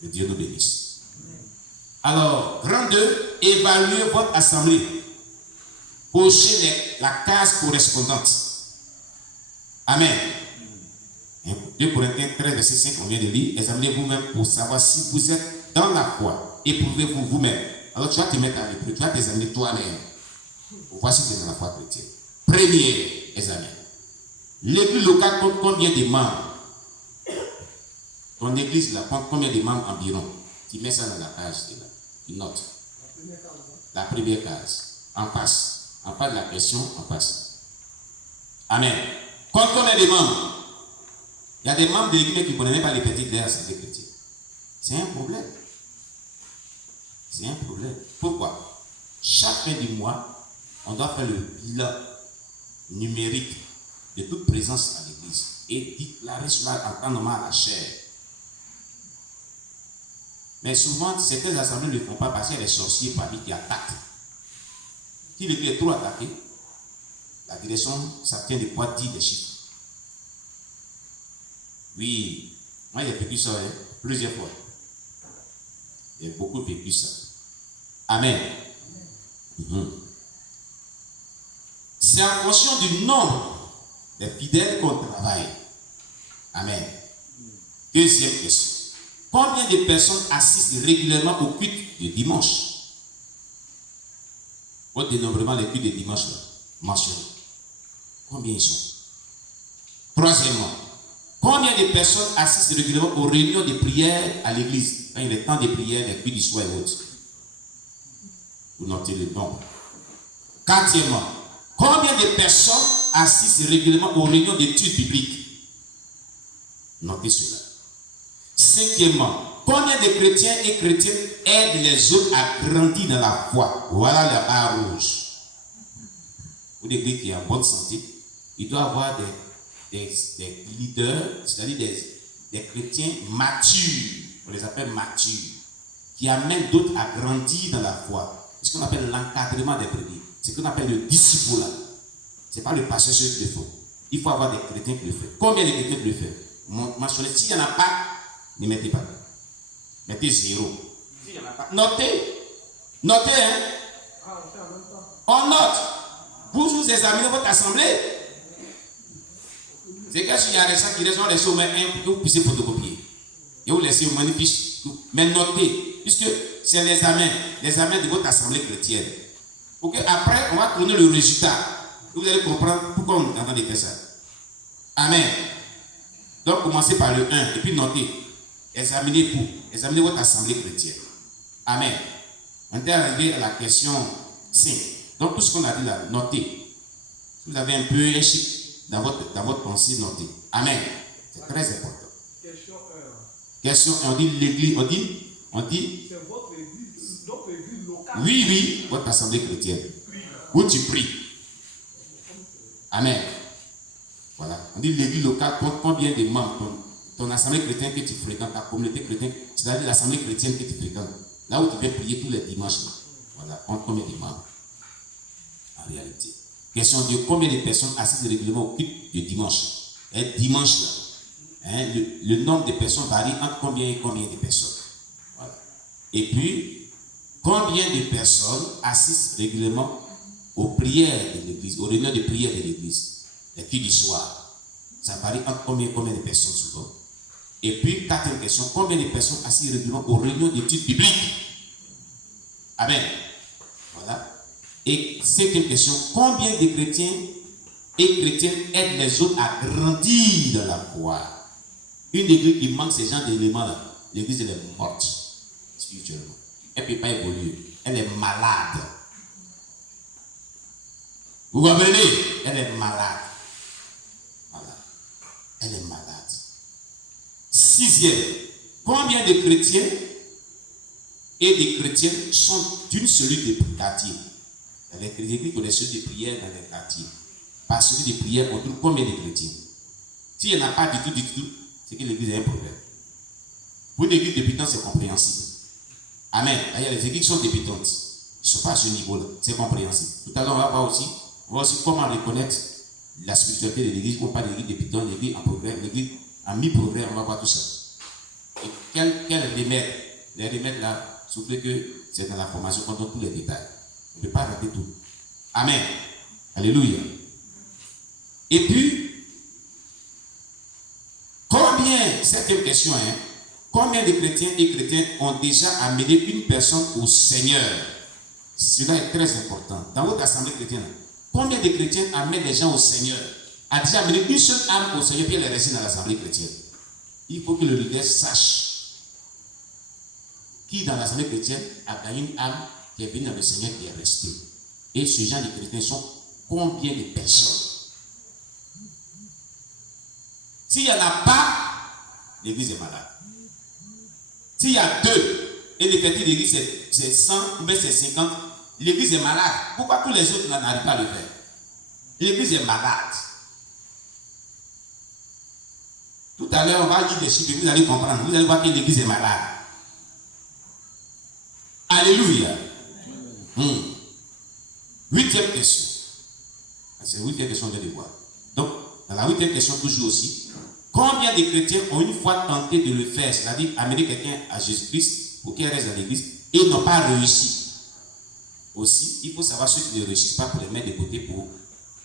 Que Dieu nous bénisse. Alors, grand 2, évaluez votre assemblée. Cochez la case correspondante. Amen. 2 Corinthiens 13, verset 5, on vient de lire. Examinez vous-même pour savoir si vous êtes dans la foi. Éprouvez-vous vous-même. Alors tu vas te mettre à l'épreuve, tu vas t'examiner toi-même. Pour voir si tu es dans la foi chrétienne. Premier examen. L'église locale compte combien de membres? Ton église là compte combien de membres environ? Tu mets ça dans la case, là. Tu notes. La première case. En face. En face de la question, en face. Amen. Compte combien de membres? Il y a des membres de l'église qui ne connaissent même pas les petites lettres de l'Assemblée chrétienne. C'est un problème. C'est un problème. Pourquoi? Chaque fin du mois, on doit faire le bilan numérique de toute présence à l'église et déclarer cela en temps normal à la chair. Mais souvent, certaines assemblées ne le font pas parce qu'il y a des sorciers parmi qui attaquent. Si l'église est trop attaquée, la direction s'abstient de quoi dire des chiffres. Oui, moi j'ai vécu ça plusieurs fois. J'ai beaucoup vécu ça. Amen. C'est en fonction du nombre des fidèles qu'on travaille. Amen. Deuxième question. Combien de personnes assistent régulièrement au culte de dimanche? Votre dénombrement des cultes de dimanche là, mentionné. Combien ils sont? Troisièmement, combien de personnes assistent régulièrement aux réunions de prière à l'église? Quand il est temps de prière, les cultes du soir et autres. Vous notez le nombre. Quatrièmement, combien de personnes assistent régulièrement aux réunions d'études bibliques? Notez cela. Cinquièmement, combien de chrétiens et chrétiennes aident les autres à grandir dans la foi? Voilà la barre rouge. Pour l'église qui est en bonne santé, il doit avoir des leaders, c'est-à-dire des chrétiens matures, on les appelle matures, qui amènent d'autres à grandir dans la foi. C'est ce qu'on appelle l'encadrement des brebis. C'est ce qu'on appelle le discipulat. Ce n'est pas le pasteur qui le fait. Il faut avoir des chrétiens qui le font. Combien de chrétiens qui le font? Mentionnez. S'il n'y en a pas, ne mettez pas. Mettez 0. S'il n'y en a pas, notez. Notez, hein. On note. Vous examinez votre assemblée. C'est que s'il y a des gens qui restent au moins un pour que vous puissiez photocopier. Et vous laissez au magnifique. Mais notez, puisque c'est l'examen de votre assemblée chrétienne. Pour qu'après, on va tourner le résultat. Vous allez comprendre pourquoi on est en train de faire ça. Amen. Donc, commencez par le 1 et puis notez. Examinez votre assemblée chrétienne. Amen. On est arrivé à la question 5. Donc, tout ce qu'on a dit là, notez. Si vous avez un peu un chic dans votre pensée, notez. Amen. C'est très important. Question 1. On dit l'église. On dit. C'est votre église, notre église locale. Oui, votre assemblée chrétienne. Où tu pries. Amen. Voilà. On dit l'église locale compte combien de membres? Ton assemblée chrétienne que tu fréquentes, ta communauté chrétienne, c'est-à-dire l'assemblée chrétienne que tu fréquentes. Là où tu viens prier tous les dimanches. Là. Voilà. Compte combien de membres? En réalité. Question 2. Combien de personnes assistent régulièrement au culte de dimanche? Et dimanche là. Hein, le nombre de personnes varie entre combien et combien de personnes. Voilà. Et puis, combien de personnes assistent régulièrement aux prières de l'église, aux réunions de prière de l'église, les cultes du soir? Ça varie entre combien de personnes souvent. Et puis, quatrième question, combien de personnes assistent régulièrement aux réunions d'études bibliques? Amen. Voilà. Et cinquième question, combien de chrétiens et chrétiennes aident les autres à grandir dans la foi? Une église qui manque ces genres d'éléments-là, l'église elle est morte spirituellement. Elle ne peut pas évoluer. Elle est malade. Vous comprenez? Elle est malade. Voilà. Elle est malade. Sixième, combien de chrétiens et de chrétiennes sont d'une cellule de quartier? Les chrétiens qui ont des cellules de prière dans les quartiers. Par cellule de prière, on trouve combien de chrétiens? S'il n'y en a pas du tout, c'est que l'église a un problème. Pour une église débutante, c'est compréhensible. Amen. Il y a les églises qui sont débutantes. Ils ne sont pas à ce niveau-là. C'est compréhensible. Tout à l'heure, on va voir aussi comment reconnaître la spiritualité de l'église. On parle de l'église débutante, l'église en progrès, l'église en mi-progrès. On va voir tout ça. Et quel remède? Les remèdes là, soufflez que c'est dans la formation qu'on donne tous les détails. On ne peut pas rater tout. Amen. Alléluia. Et puis, septième question, combien de chrétiens et chrétiens ont déjà amené une personne au Seigneur? Cela est très important. Dans votre assemblée chrétienne, combien de chrétiens amènent des gens au Seigneur? A déjà amené une seule âme au Seigneur, puis elle est restée dans l'assemblée chrétienne. Il faut que le leader sache qui dans l'assemblée chrétienne a gagné une âme qui est venue dans le Seigneur qui est resté. Et ce genre de chrétiens sont combien de personnes? S'il n'y en a pas, l'église est malade. S'il y a 2 et l'effectif de l'église c'est 100 ou bien c'est 50, l'église est malade. Pourquoi tous les autres n'arrivent pas à le faire? L'église est malade. Tout à l'heure, on va lire les chiffres et vous allez comprendre. Vous allez voir que l'église est malade. Alléluia. 8e question. C'est la 8e question, on vient de voir. Donc, dans la 8e question, toujours aussi, combien de chrétiens ont une fois tenté de le faire, c'est-à-dire amener quelqu'un à Jésus-Christ pour qu'il reste dans l'église et n'ont pas réussi? Aussi, il faut savoir ceux qui ne réussissent pas pour les mettre de côté pour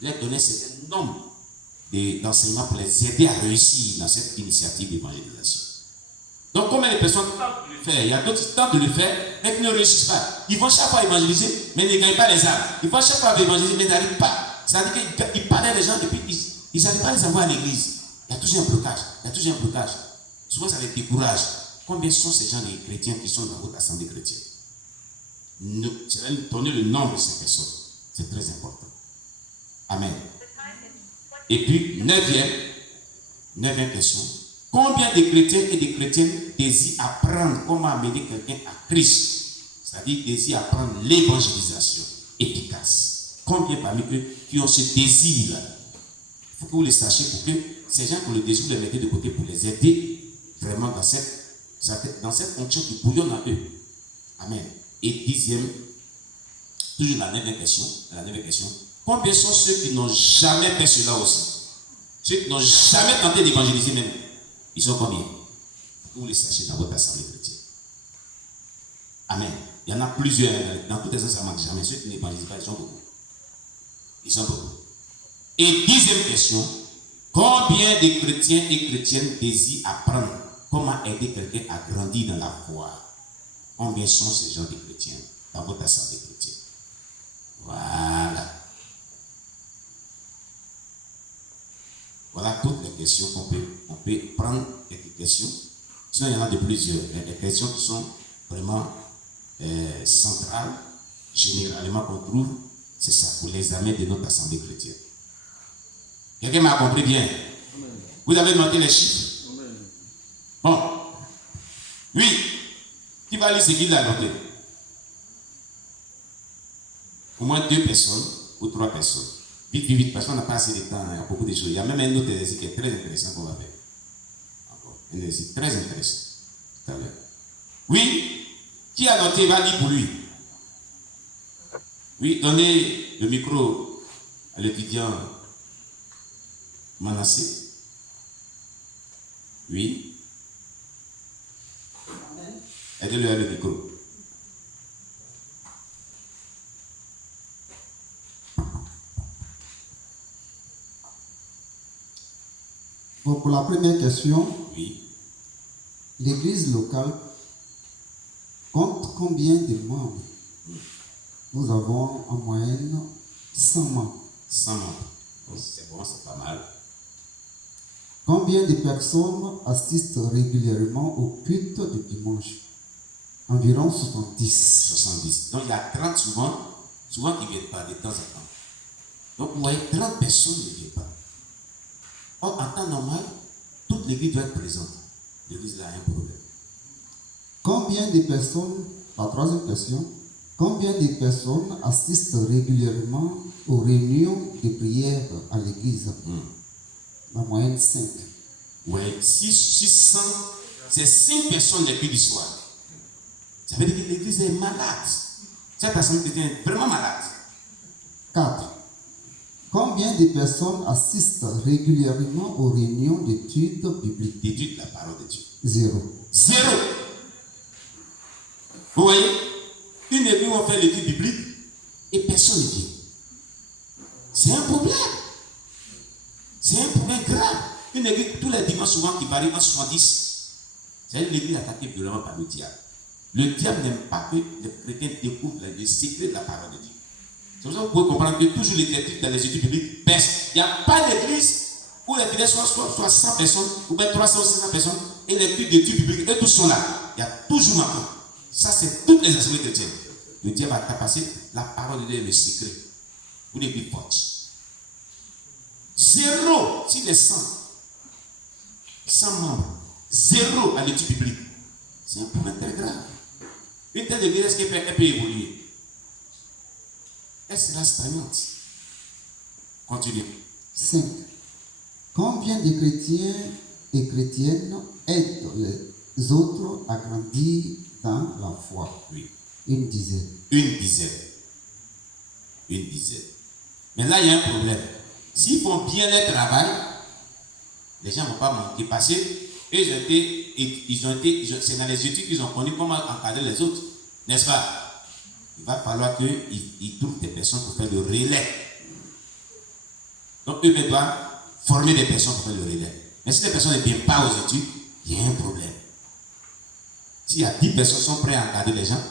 leur donner un certain nombre d'enseignements pour les aider à réussir dans cette initiative d'évangélisation. Donc, combien de personnes tentent de le faire? Il y a d'autres qui tentent de le faire, mais qui ne réussissent pas. Ils vont chaque fois évangéliser, mais ne gagnent pas les âmes. Ils vont chaque fois évangéliser, mais n'arrivent pas. C'est-à-dire qu'ils parlaient à des gens et puis ils n'arrivent pas à les avoir à l'église. Il y a toujours un blocage. Il y a toujours un blocage. Souvent, ça les décourage. Combien sont ces gens de chrétiens qui sont dans votre assemblée chrétienne? C'est là donner le nombre de ces personnes. C'est très important. Amen. Et puis, 9e question. Combien de chrétiens et de chrétiennes désirent apprendre comment amener quelqu'un à Christ? C'est-à-dire désirent apprendre l'évangélisation efficace. Combien parmi eux qui ont ce désir-là? Il faut que vous le sachiez pour que ces gens qui ont le désir, vous les mettez de côté pour les aider vraiment dans cette fonction qui bouillonne en eux. Amen. Et 10e, toujours la 9e question. Combien sont ceux qui n'ont jamais fait cela aussi? Ceux qui n'ont jamais tenté d'évangéliser même. Ils sont combien? Il faut que vous les sachiez dans votre assemblée chrétienne. Amen. Il y en a plusieurs. Dans toutes les enseignements, jamais. Ceux qui n'évangélisent pas, ils sont beaucoup. Ils sont beaucoup. Et 10e question. Combien de chrétiens et chrétiennes désirent apprendre comment aider quelqu'un à grandir dans la foi? Combien sont ces gens de chrétiens dans votre assemblée chrétienne? Voilà. Voilà toutes les questions qu'on peut prendre quelques questions. Sinon, il y en a de plusieurs. Les questions qui sont vraiment centrales, généralement qu'on trouve, c'est ça, pour l'examen de notre assemblée chrétienne. Quelqu'un m'a compris bien? Amen. Vous avez noté les chiffres? Amen. Bon. Oui. Qui va lire ce qu'il a noté? Au moins 2 personnes ou 3 personnes. Vite, parce qu'on n'a pas assez de temps, il y a beaucoup de choses. Il y a même un autre exercice qui est très intéressant qu'on va faire. Encore. Un exercice très intéressant. Tout à l'heure. Oui. Qui a noté? Va lire pour lui. Oui, donnez le micro à l'étudiant Manassé. Oui. Aidez-le à le micro. Bon, pour la première question, oui. L'église locale compte combien de membres? Nous avons en moyenne 100 membres. 100 membres. C'est bon, c'est pas mal. Combien de personnes assistent régulièrement au culte du dimanche? Environ 70. 70. Donc il y a 30 souvent qui ne viennent pas de temps en temps. Donc vous voyez, 30 personnes ne viennent pas. Or, en temps normal, toute l'église doit être présente. L'église là a un problème. Combien de personnes, la troisième question, combien de personnes assistent régulièrement aux réunions de prière à l'église? La moyenne 5. Oui, 600, c'est 5 personnes les plus du soir. Ça veut dire que l'église est malade. Cette assemblée est vraiment malade. 4. Combien de personnes assistent régulièrement aux réunions d'études bibliques? D'études de la parole de Dieu. Zéro. Zéro. Vous voyez, une église où on fait l'étude biblique et personne ne vient. C'est un problème. C'est un problème grave. Une église, tous les dimanches souvent qui varie en 70, c'est une église attaquée violemment par le diable. Le diable n'aime pas que les chrétiens découvrent le secret de la parole de Dieu. C'est pour ça que vous pouvez comprendre que toujours l'écriture dans les études bibliques baisse. Il n'y a pas d'église où les fidèles soient 100 personnes, ou bien 300 ou 500 personnes, et les cultes d'études bibliques, eux tous sont là. Il y a toujours maintenant. Ça, c'est toutes les assemblées chrétiennes. Le diable va tapasser la parole de Dieu est le secret. Pour les plus fortes. Zéro, si les 100 membres, zéro à l'étude biblique. C'est un problème très grave. Une telle église, est-ce qu'elle peut évoluer? Elle sera stagnante. Continue. 5. Combien de chrétiens et chrétiennes aident les autres à grandir dans la foi? Oui. Une dizaine. Une dizaine. Une dizaine. Mais là, il y a un problème. S'ils font bien leur travail, les gens ne vont pas manquer. Parce que c'est dans les études qu'ils ont connu comment encadrer les autres. N'est-ce pas? Il va falloir qu'ils trouvent des personnes pour faire le relais. Donc, eux doivent former des personnes pour faire le relais. Mais si les personnes ne viennent pas aux études, il y a un problème. S'il y a 10 personnes qui sont prêtes à encadrer les gens,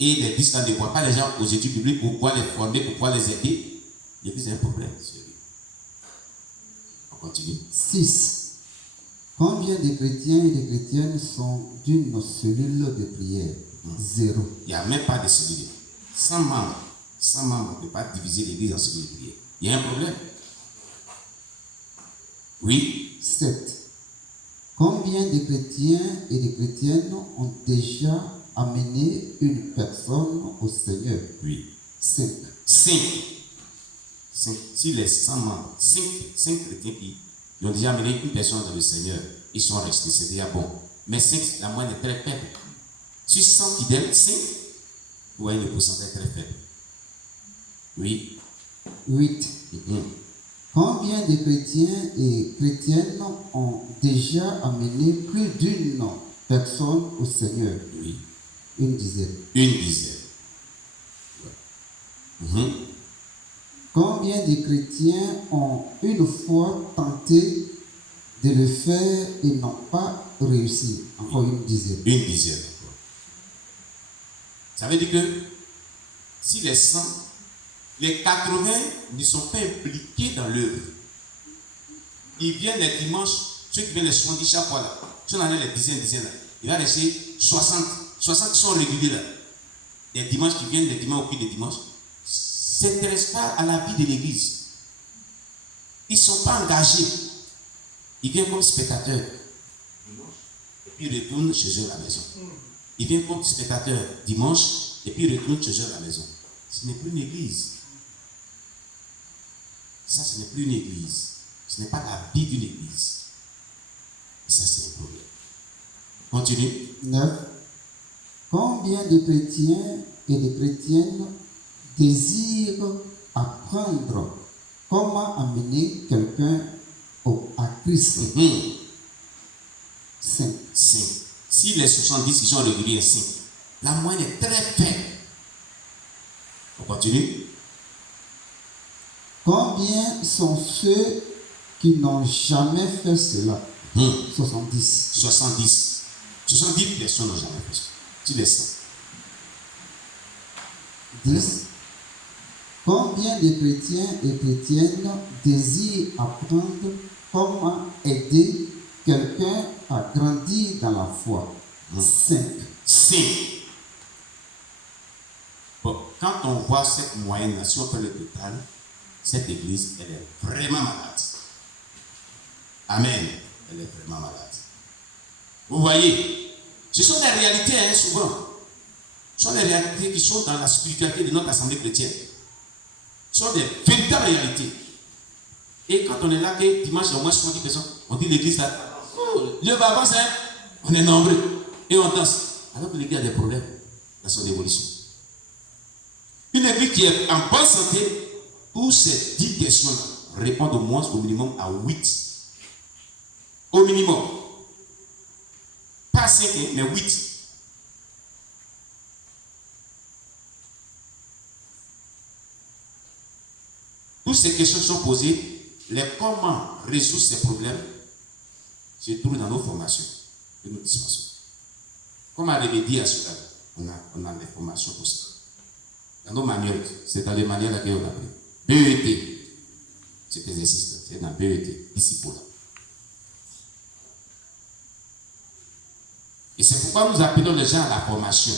et les 10 ne voient pas les gens aux études publiques pour pouvoir les former, pour pouvoir les aider, il y a un problème. On continue. 6. Combien de chrétiens et de chrétiennes sont d'une cellule de prière? Zéro. Il n'y a même pas de cellule. 100 membres. 100 membres ne peuvent pas diviser l'église en cellules de prière. Il y a un problème. Oui. 7. Combien de chrétiens et de chrétiennes ont déjà amené une personne au Seigneur? Oui. 5. 5. Si les 100 membres, 5 chrétiens qui ont déjà amené une personne dans le Seigneur, ils sont restés, c'est déjà bon. Mais 5, la moyenne est très faible. Sur 100 fidèles, 5, vous voyez le pourcentage très faible. Oui. 8. Combien de chrétiens et chrétiennes ont déjà amené plus d'une personne au Seigneur? Oui. Une dizaine. Une dizaine. Combien de chrétiens ont une fois tenté de le faire et n'ont pas réussi? Encore une dizaine. Une dizaine. Ça veut dire que si les 100, les 80 ne sont pas impliqués dans l'œuvre. Ils viennent les dimanches, ceux qui viennent les 70 chaque fois là, ceux qui en ont les dizaines là, il va rester 60 qui sont réguliers là. Les dimanches qui viennent, les dimanches au pied des dimanches, ne s'intéressent pas à la vie de l'église. Ils ne sont pas engagés. Ils viennent comme spectateurs. Et puis ils retournent chez eux à la maison. Ils viennent comme spectateurs dimanche et puis ils retournent chez eux à la maison. Ce n'est plus une église. Ça, ce n'est plus une église. Ce n'est pas la vie d'une église. Et ça, c'est un problème. Continue. 9. Combien de chrétiens et de chrétiennes désirent apprendre comment amener quelqu'un à Christ? 5. 5. Si les 70 qui sont réguliers, 5. La moyenne est très faible. On continue. Combien sont ceux qui n'ont jamais fait cela? 70. 70. 70 personnes n'ont jamais fait ça. Tu les sens. 10. Combien de chrétiens et chrétiennes désirent apprendre comment aider quelqu'un à grandir dans la foi? 5. 5. Bon, quand on voit cette moyenne, si on fait le total, cette église, elle est vraiment malade. Amen. Elle est vraiment malade. Vous voyez, ce sont des réalités, hein, souvent. Ce sont des réalités qui sont dans la spiritualité de notre assemblée chrétienne. Ce sont des véritables réalités. Et quand on est là, que dimanche, il y a au moins 70 personnes, on dit l'église là, oh, Dieu va avancer, hein? On est nombreux. Et on danse. Alors que l'église a des problèmes dans son évolution. Une église qui est en bonne santé, pour ces 10 questions-là, répondre au moins au minimum à 8. Au minimum. Pas 5, mais 8. Toutes ces questions sont posées. Les comment résoudre ces problèmes se trouvent dans nos formations que nous dispensons. Comment remédier à cela? On a des formations pour ça. Dans nos manuels, c'est dans les manuels là qu'on appelle BET. Cet exercice, c'est dans BET, ici pour là. Et c'est pourquoi nous appelons les gens à la formation.